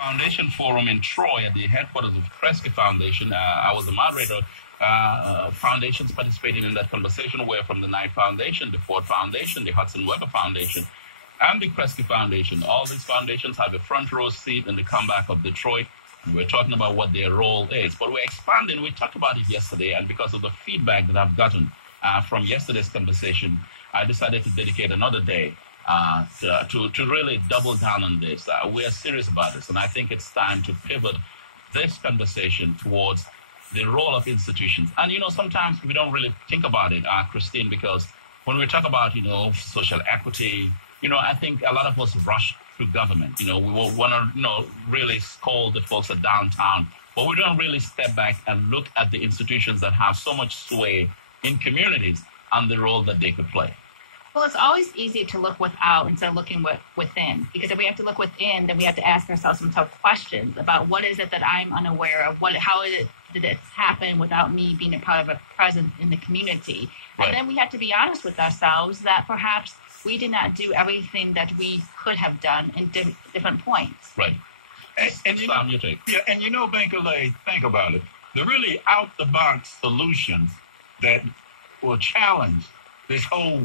Foundation Forum in Troy at the headquarters of Kresge Foundation. I was the moderator. Foundations participating in that conversation were from the Knight Foundation, the Ford Foundation, the Hudson Weber Foundation, and the Kresge Foundation. All these foundations have a front row seat in the comeback of Detroit. And we're talking about what their role is. But we're expanding. We talked about it yesterday, and because of the feedback that I've gotten from yesterday's conversation, I decided to dedicate another day to really double down on this. We are serious about this, and I think it's time to pivot this conversation towards the role of institutions. And, sometimes we don't really think about it, Christine, because when we talk about, social equity, I think a lot of us rush through government. We want to, really scold the folks at downtown, but we don't really step back and look at the institutions that have so much sway in communities and the role that they could play. Well, it's always easy to look without instead of looking within, because if we have to look within, then we have to ask ourselves some tough questions about what is it that I'm unaware of, how did it happen without me being a part of a presence in the community. Right. And then we have to be honest with ourselves that perhaps we did not do everything that we could have done in different points. Right. And Banker Lay, think about it. The really out-the-box solutions that will challenge this whole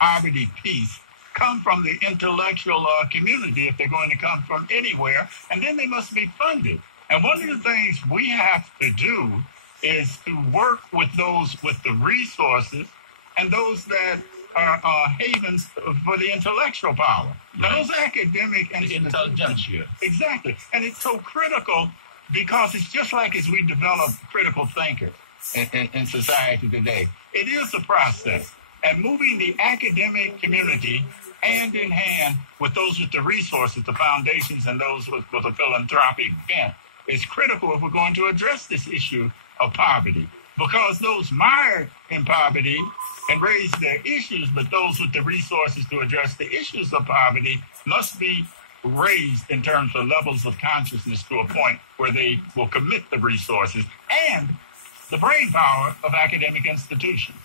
poverty piece come from the intellectual community if they're going to come from anywhere, and then they must be funded. And one of the things we have to do is to work with those with the resources and those that are havens for the intellectual power. Now, those academic and intelligentsia. Exactly. And it's so critical because it's just like as we develop critical thinkers in society today. It is a process. And moving the academic community hand in hand with those with the resources, the foundations, and those with a philanthropic bent is critical if we're going to address this issue of poverty. Because those mired in poverty can raise their issues, but those with the resources to address the issues of poverty must be raised in terms of levels of consciousness to a point where they will commit the resources and the brain power of academic institutions.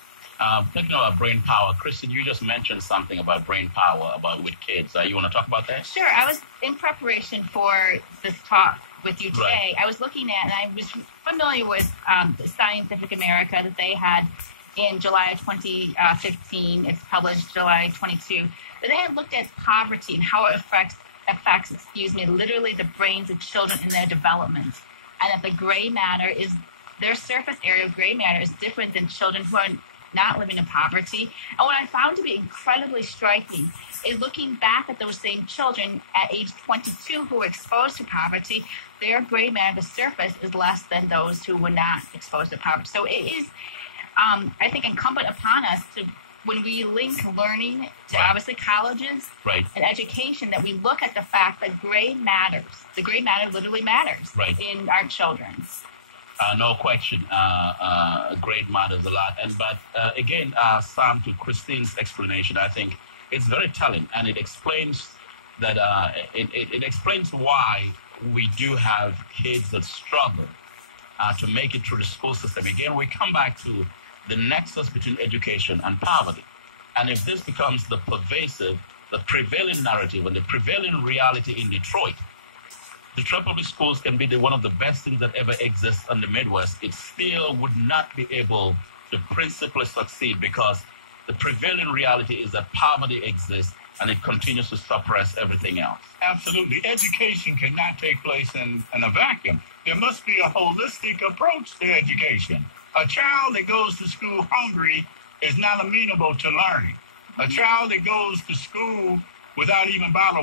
Thinking about brain power, Kristen, you just mentioned something about brain power with kids. You want to talk about that? Sure. I was in preparation for this talk with you today. Right. I was looking at, and I was familiar with Scientific America that they had in July of 2015. It's published July 22. But they had looked at poverty and how it affects literally the brains of children in their development. And that the gray matter their surface area of gray matter is different than children who are not living in poverty. And what I found to be incredibly striking is looking back at those same children at age 22 who were exposed to poverty, their gray matter, the surface, is less than those who were not exposed to poverty. So it is, I think, incumbent upon us to, when we link learning to obviously colleges and education, that we look at the fact that gray matters. The gray matter literally matters in our children. No question. Great matters a lot. But again, Sam, to Christine's explanation, I think it's very telling, and it explains that it explains why we do have kids that struggle to make it through the school system. Again, we come back to the nexus between education and poverty. And if this becomes the prevailing narrative and the prevailing reality in Detroit, Detroit public schools can be one of the best things that ever exists in the Midwest. It still would not be able to principally succeed because the prevailing reality is that poverty exists and it continues to suppress everything else. Absolutely. Education cannot take place in a vacuum. There must be a holistic approach to education. A child that goes to school hungry is not amenable to learning. A child that goes to school without even bottled